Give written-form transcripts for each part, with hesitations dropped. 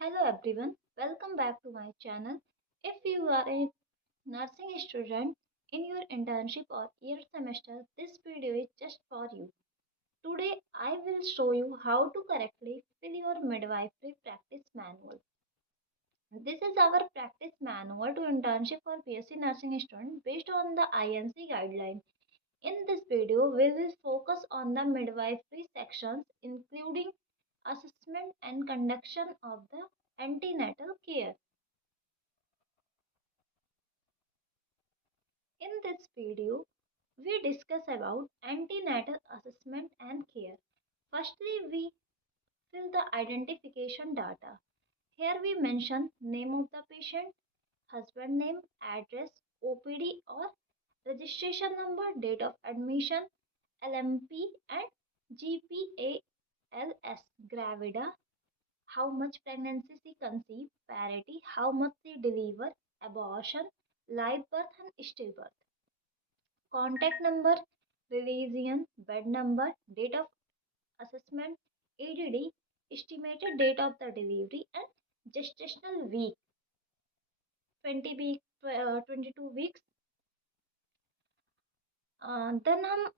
Hello everyone, welcome back to my channel. If you are a nursing student in your internship or year semester, this video is just for you. Today I will show you how to correctly fill your midwifery practice manual. This is our practice manual to internship for BSc nursing student based on the INC guideline. In this video, we will focus on the midwifery sections including assessment and conduction of the antenatal care. In this video, we discuss about antenatal assessment and care. Firstly, we fill the identification data. Here we mention name of the patient, husband name, address, OPD or registration number, date of admission, LMP and GPALS, gravida, how much pregnancy she conceived, parity, how much she deliver, abortion, live birth and stillbirth. Contact number, religion, bed number, date of assessment, EDD, estimated date of the delivery and gestational week, 20 week, 22 weeks. Then हम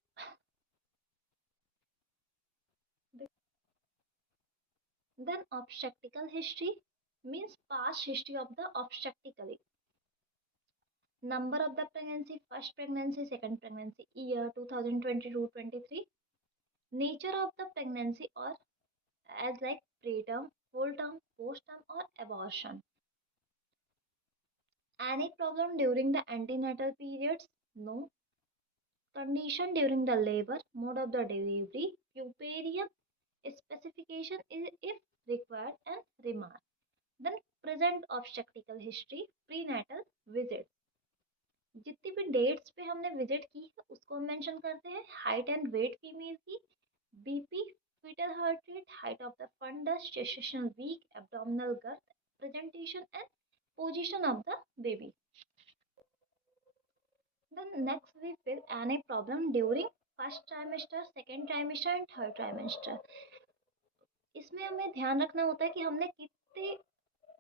then obstetrical history means past history of the obstetrically. Number of the pregnancy, first pregnancy, second pregnancy, year 2022-23. Nature of the pregnancy or as like preterm, full term, post term or abortion. Any problem during the antenatal periods? No. Condition during the labor, mode of the delivery, puerperium, specification is if required and remark. Then present obstetrical history, prenatal visit. जितनी भी dates पे हमने visit की है उसको हम mention करते हैं. हाइट एंड वेट फीमेल की, BP, fetal heart rate, height of the fundus, gestational week, abdominal girth, presentation and position of the baby. Then next we fill any problem during first trimester, second trimester and third trimester. इसमें हमें ध्यान रखना होता है कि हमने कितने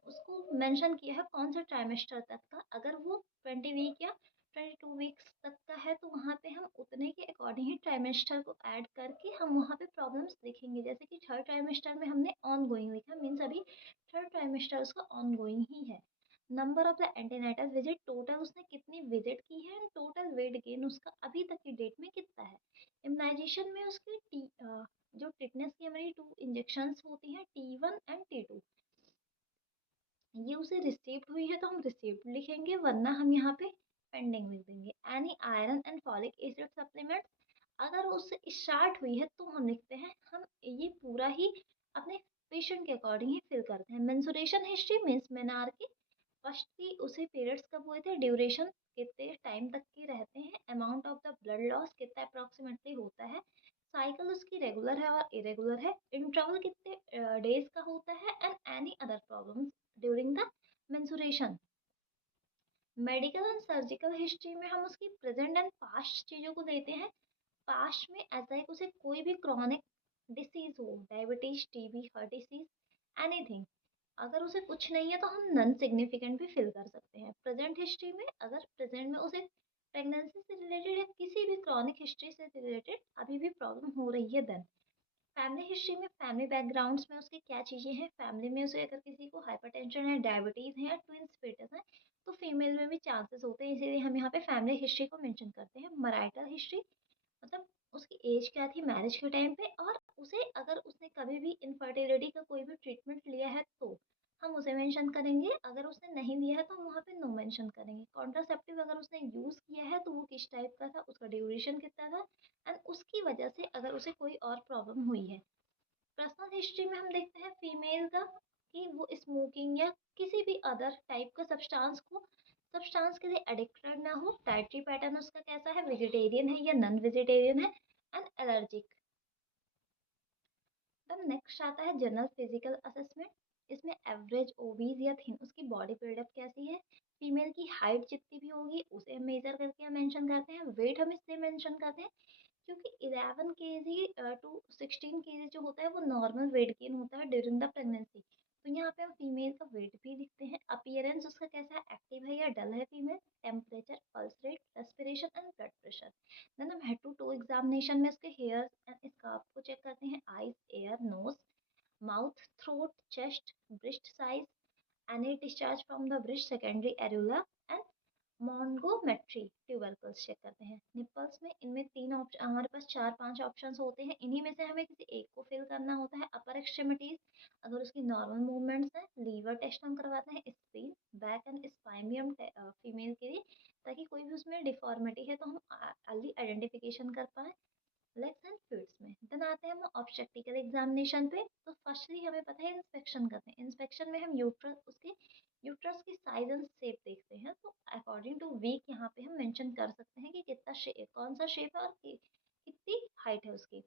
उसको मेंशन किया है कौन सा ट्राइमेस्टर तक का. अगर वो 20 वीक या 22 वीक्स तक का है तो वहाँ पे हम उतने के अकॉर्डिंग ही ट्राइमेस्टर को ऐड करके हम वहाँ पे प्रॉब्लम्स लिखेंगे. जैसे कि थर्ड ट्राइमेस्टर में हमने ऑन गोइंग लिखा, मीन्स अभी थर्ड ट्राइमेस्टर उसका ऑन गोइंग ही है. Number of the antenatal visit, total उसने कितनी विजिट की है एंड टोटल वेट गेन उसका अभी तक की डेट में कितना है. इम्यूनाइजेशन में उसकी जो टिटनेस की हमारी 2 इंजेक्शंस होती हैं, T1 एंड T2, ये उसे रिसीव्ड हुई है तो हम रिसीव्ड लिखेंगे, वरना हम यहाँ पे पेंडिंग लिख देंगे. Any iron and folic acid supplement, अगर उससे स्टार्ट हुई है तो हम लिखते हैं. हम ये पूरा ही अपने पेशेंट के अकॉर्डिंग ही फिल करते हैं. Mensuration history means menarche, firstly उसे पीरियड्स कब हुए थे, ड्यूरेशन कितने टाइम तक के रहते हैं, amount of the blood loss कितना अप्रोक्सीमेटली होता है, साइकिल उसकी रेगुलर है और इरेगुलर है, इंटरवल कितने डेज का होता है and any other problems during the mensuration. Medical and surgical history में हम उसकी प्रेजेंट एंड पास्ट चीज़ों को देते हैं. पास्ट में एज लाइक उसे कोई भी क्रॉनिक डिसीज हो, diabetes, TB, heart disease, anything. अगर उसे कुछ नहीं है तो हम नॉन सिग्निफिकेंट भी फिल कर सकते हैं. प्रेजेंट हिस्ट्री में अगर प्रेजेंट में उसे प्रेगनेंसी से रिलेटेड या किसी भी क्रॉनिक हिस्ट्री से रिलेटेड अभी भी प्रॉब्लम हो रही है, देन फैमिली हिस्ट्री में फैमिली बैकग्राउंड्स में उसके क्या चीज़ें हैं. फैमिली में उसे अगर किसी को हाइपरटेंशन है, डायबिटीज़ है या ट्विंस फेटस है तो फीमेल में भी चांसेस होते हैं, इसीलिए हम यहाँ पे फैमिली हिस्ट्री को मेंशन करते हैं. मैरिटल हिस्ट्री मतलब उसकी एज क्या थी मैरिज के टाइम पे, और उसे अगर उसने कभी भी इनफर्टिलिटी का कोई भी ट्रीटमेंट लिया है तो हम उसे मेंशन करेंगे. अगर उसने नहीं लिया है तो हम वहाँ पे नो मेंशन करेंगे. कॉन्ट्रासेप्टिव अगर उसने यूज़ किया है तो वो किस टाइप का था, उसका ड्यूरेशन कितना था एंड उसकी वजह से अगर उसे कोई और प्रॉब्लम हुई है. पर्सनल हिस्ट्री में हम देखते हैं फीमेल का कि वो स्मोकिंग या किसी भी अदर टाइप का सब्सटेंस के लिए एडिक्टेड ना हो. डाइटरी पैटर्न उसका कैसा है, वेजिटेरियन है या नॉन वेजिटेरियन है एंड एलर्जिक. देन नेक्स्ट आता है जनरल फिजिकल असेसमेंट. इसमें एवरेज, ओबीज या थिन उसकी बॉडी बिल्डअप कैसी है. फीमेल की हाइट जितनी भी होगी उसे हम मेजर करके हम मेंशन करते हैं. वेट हम इसलिए मेंशन करते हैं क्योंकि 11 kg टू 16 kg जो होता है वो नॉर्मल वेट गेन होता है ड्यूरिंग द प्रेगनेंसी. तो यहाँ पे हम फीमेल का वेट भी लिखते हैं, अपीयरेंस उसका कैसा है, एक्टिव है या डल है female, temperature, pulse rate, respiration and blood pressure. Then हम हेड टू टो एग्जामिनेशन में उसके हेयर्स एंड स्कार्फ को चेक करते हैं, eyes, ear, nose, mouth, throat, chest, breast size, any discharge from the breast, secondary areola and Montgomery, tubercles check करते हैं। Nipples में इनमें तीन ऑप्शन, हमारे पास चार पांच ऑप्शंस होते हैं, इन्हीं में से हमें किसी एक को फिल करना होता है। अपर एक्सट्रीमिटीज, अगर उसकी नॉर्मल मूवमेंट्स हैं, लीवर टेस्ट हम करवाते हैं, स्प्लीन, बैक एंड स्पाइन भी हम फीमेल के लिए, ताकि कोई भी उसमें डिफॉर्मिटी है तो हम अर्ली आइडेंटिफिकेशन कर पाए। लेग्स एंड फीट्स में देन आते हैं हम ऑब्स्टेट्रिकल एग्जामिनेशन पे। तो फर्स्टली हमें पता है इंस्पेक्शन करते हैं, इंस्पेक्शन में हम यूट्रस, उसके यूट्रस की साइज एंड शेप देखते हैं। तो अकॉर्डिंग टू वीक यहाँ पे हम मेंशन कर सकते हैं कि कितना शेप, कौन सा शेप है और कितनी हाइट है उसकी।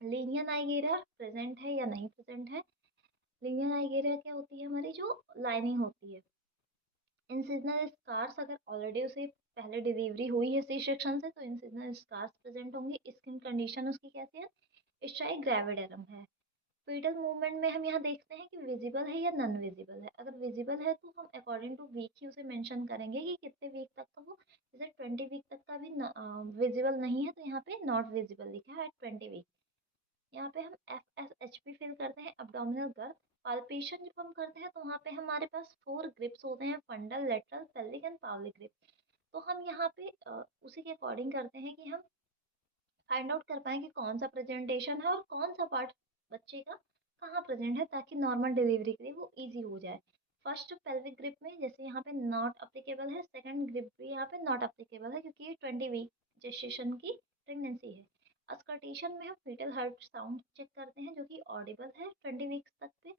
लीनियर नाइगेरिया प्रेजेंट है या नहीं प्रेजेंट है। लीनियर नाइगेरिया क्या होती है, हमारी जो लाइनिंग होती है। इंसिजनल स्कार्स, अगर ऑलरेडी उसे पहले डिलीवरी हुई है सी सेक्शन से तो इंसिजनल स्कार्स प्रेजेंट होंगे। स्किन कंडीशन उसकी कैसी है, स्ट्राइक ग्रेविडरम है। फीटल मूवमेंट में हम यहाँ देखते हैं कि विजिबल है या नॉन विजिबल है। अगर विजिबल है तो हम अकॉर्डिंग टू वीक ही उसे मेंशन करेंगे कि कितने वीक तक का वो, जैसे 20 वीक तक का भी विजिबल नहीं है तो यहाँ पे नॉट विजिबल लिखा है एट 20 वीक। यहाँ पे हम FSH भी फिल करते हैं, अब्डोमिनल गर्थ। पाल्पेशन जब हम करते हैं तो वहाँ पे हमारे पास 4 ग्रिप्स होते हैं, फंडल, लेटरल, पेल्विक एंड पावली ग्रिप। तो हम यहाँ पे उसी के अकॉर्डिंग करते हैं कि हम फाइंड आउट कर पाएँ कि कौन सा प्रेजेंटेशन है और कौन सा पार्ट बच्चे का कहाँ प्रेजेंट है, ताकि नॉर्मल डिलीवरी के लिए वो ईजी हो जाए। फर्स्ट पेल्विक ग्रिप में जैसे यहाँ पे नॉट अप्लीकेबल है, सेकंड ग्रिप भी यहाँ पे नॉट अप्लीकेबल है क्योंकि ये 20 वीक जेस्टेशन की प्रेगनेंसी है। अस्कर्टेशन में हम फीटल हार्ट साउंड चेक करते हैं जो कि ऑडिबल है 20 वीक्स तक पे।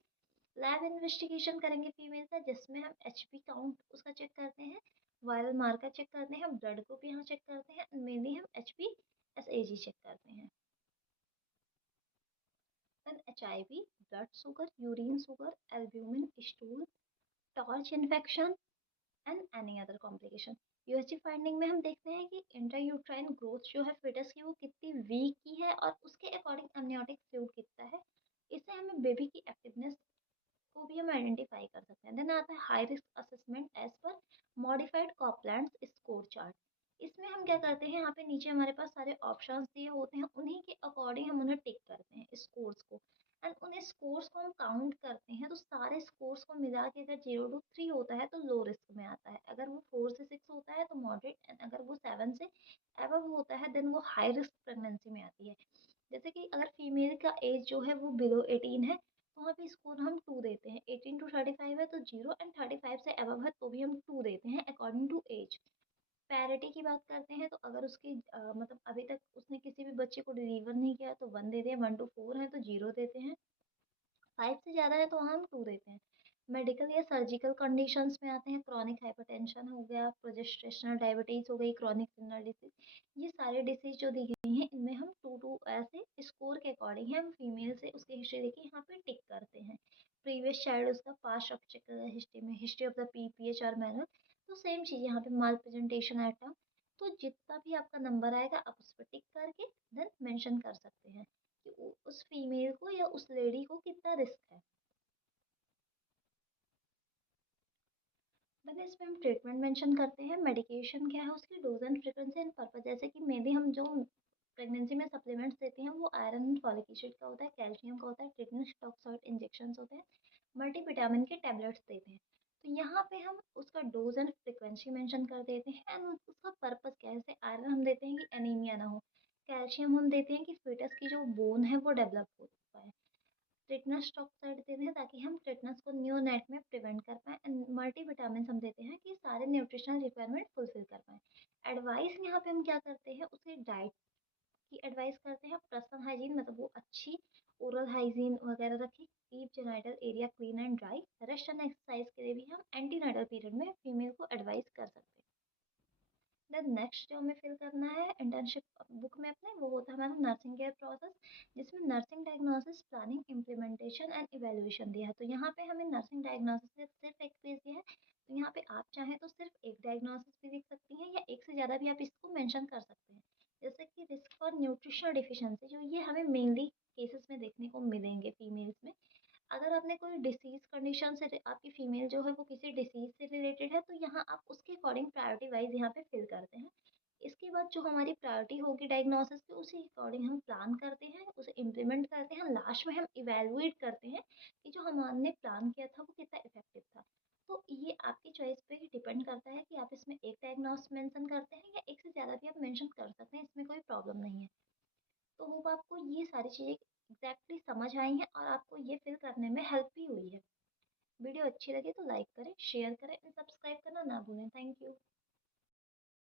लैब इन्वेस्टिगेशन करेंगे फीमेल का, जिसमें हम HP काउंट उसका चेक करते हैं, वायरल मार्कर चेक करते हैं, ब्लड ग्रुप यहाँ चेक करते हैं, मेनली हम HPSAG चेक करते हैं। Then HIV, blood sugar, urine sugar, albumin, stool, torch infection and any other complication. USG finding में हम देखते हैं कि इंट्रायूट्राइन ग्रोथ जो है fetus की वो कितनी वीक की है और उसके अकॉर्डिंग amniotic फ्लूइड कितना है। इससे हमें बेबी की एक्टिवनेस को भी हम आइडेंटिफाई कर सकते हैं। देन आता है high risk assessment as per modified Coopland's score chart. इसमें हम क्या करते हैं, यहाँ पे नीचे हमारे पास सारे ऑप्शंस दिए होते हैं, उन्हीं के अकॉर्डिंग हम उन्हें टिक करते हैं स्कोर्स को, एंड उन्हें स्कोर्स को हम काउंट करते हैं। तो सारे स्कोर्स को मिला के अगर 0 to 3 होता है तो लो रिस्क में आता है, अगर वो 4 से 6 होता है तो मॉडरेट, एंड अगर वो 7 से एबव होता है देन वो हाई रिस्क प्रेगनेंसी में आती है। जैसे कि अगर फीमेल का एज जो है वो बिलो 18 है तो वहाँ पे स्कोर हम 2 देते हैं, 18 to 35 है तो 0, एंड 35 से अबव है तो भी हम 2 देते हैं अकॉर्डिंग टू एज। पैरिटी की बात करते हैं तो अगर उसकी मतलब अभी तक उसने किसी भी बच्चे को डिलीवर नहीं किया तो 1 देते हैं, 1 to 4 है तो 0 देते हैं, 5 से ज़्यादा है तो हम 2 देते हैं। मेडिकल या सर्जिकल कंडीशंस में आते हैं, क्रॉनिक हाइपरटेंशन हो गया, प्रोजेस्टेशनल डायबिटीज़ हो गई, क्रॉनिक रिनल डिसीज, ये सारे डिसीज जो दी गई हैं इनमें हम 2 ऐसे स्कोर के अकॉर्डिंग हम फीमेल से उसकी हिस्ट्री देखिए यहाँ पे टिक करते हैं। प्रीवियस चाइल्ड उसका पास्ट ऑफ चेक हिस्ट्री में, हिस्ट्री ऑफ द PPH और मैनर, तो सेम चीज़ यहाँ पे माल प्रेजेंटेशन आइटम। तो जितना भी आपका नंबर आएगा आप उस पर टिक करके देन मेंशन कर सकते हैं कि उस फीमेल को या उस लेडी को कितना रिस्क है। मैंने इसमें हम ट्रीटमेंट मेंशन करते हैं, मेडिकेशन क्या है, उसकी dose and frequency and purpose. जैसे कि मेनली हम जो प्रेगनेंसी में सप्लीमेंट्स देते हैं वो आयरन, फॉलिक एसिड का होता है, कैल्शियम का होता है, टिटेनस टॉक्सॉइड इंजेक्शंस होते हैं, मल्टीविटामिन के टैबलेट्स देते हैं। तो यहाँ पे हम उसका डोज एंड फ्रीक्वेंसी मेंशन कर देते हैं एंड उसका पर्पस क्या है। जैसे आयरन हम देते हैं कि एनीमिया ना हो, कैल्शियम हम देते हैं कि fetus की जो बोन है वो डेवलप हो पाए, टिटेनस टॉक्साइड देते हैं ताकि हम टिटेनस को नियोनेट में प्रिवेंट कर पाएँ, एंड मल्टीविटामिन हम देते हैं कि सारे न्यूट्रिशनल रिक्वायरमेंट फुलफिल कर पाएँ। एडवाइस यहाँ पे हम क्या करते हैं, उसे डाइट की एडवाइस करते हैं, पर्सनल हाइजीन मतलब वो अच्छी ओरल हाइजीन वगैरह रखें, keep genital area clean and dry, rest and exercise के लिए भी हम एंटीनाटल पीरियड में फीमेल को एडवाइस कर सकते हैं। देन नेक्स्ट जो हमें फिल करना है इंटर्नशिप बुक में अपने, वो होता है हमारा नर्सिंग केयर प्रोसेस, जिसमें nursing diagnosis, planning, implementation and evaluation दिया है। तो यहाँ पे हमें नर्सिंग डायग्नोसिस से सिर्फ एक पेज दिया है, तो यहाँ पे आप चाहें तो सिर्फ एक डायग्नोसिस भी लिख सकती हैं या एक से ज़्यादा भी आप इसको मेंशन कर सकते हैं। जैसे कि रिस्क फॉर न्यूट्रिशनल डिफिशियंसी, जो ये हमें मेनली केसेस में देखने को मिलेंगे फीमेल्स में। अगर आपने कोई डिसीज़ कंडीशन से आपकी फीमेल जो है वो किसी डिसीज़ से रिलेटेड है, तो यहाँ आप उसके अकॉर्डिंग प्रायोरिटी वाइज़ यहाँ पे फिल करते हैं। इसके बाद जो हमारी प्रायोरिटी होगी डायग्नोसिस की, उसी अकॉर्डिंग हम प्लान करते हैं, उसे इम्प्लीमेंट करते हैं। लास्ट में हम इवैल्यूएट करते हैं कि जो हमने प्लान किया था वो कितना इफ़ेक्टिव था। तो ये आपकी चॉइस पे ही डिपेंड करता है कि आप इसमें एक डायग्नोस मेंशन करते हैं या एक से ज़्यादा भी आप मेंशन कर सकते हैं, इसमें कोई प्रॉब्लम नहीं है। तो होप आपको ये सारी चीज़ें एग्जैक्टली समझ आई हैं और आपको ये फिल करने में हेल्प भी हुई है। वीडियो अच्छी लगे तो लाइक करें, शेयर करें एंड सब्सक्राइब करना ना भूलें। Thank you.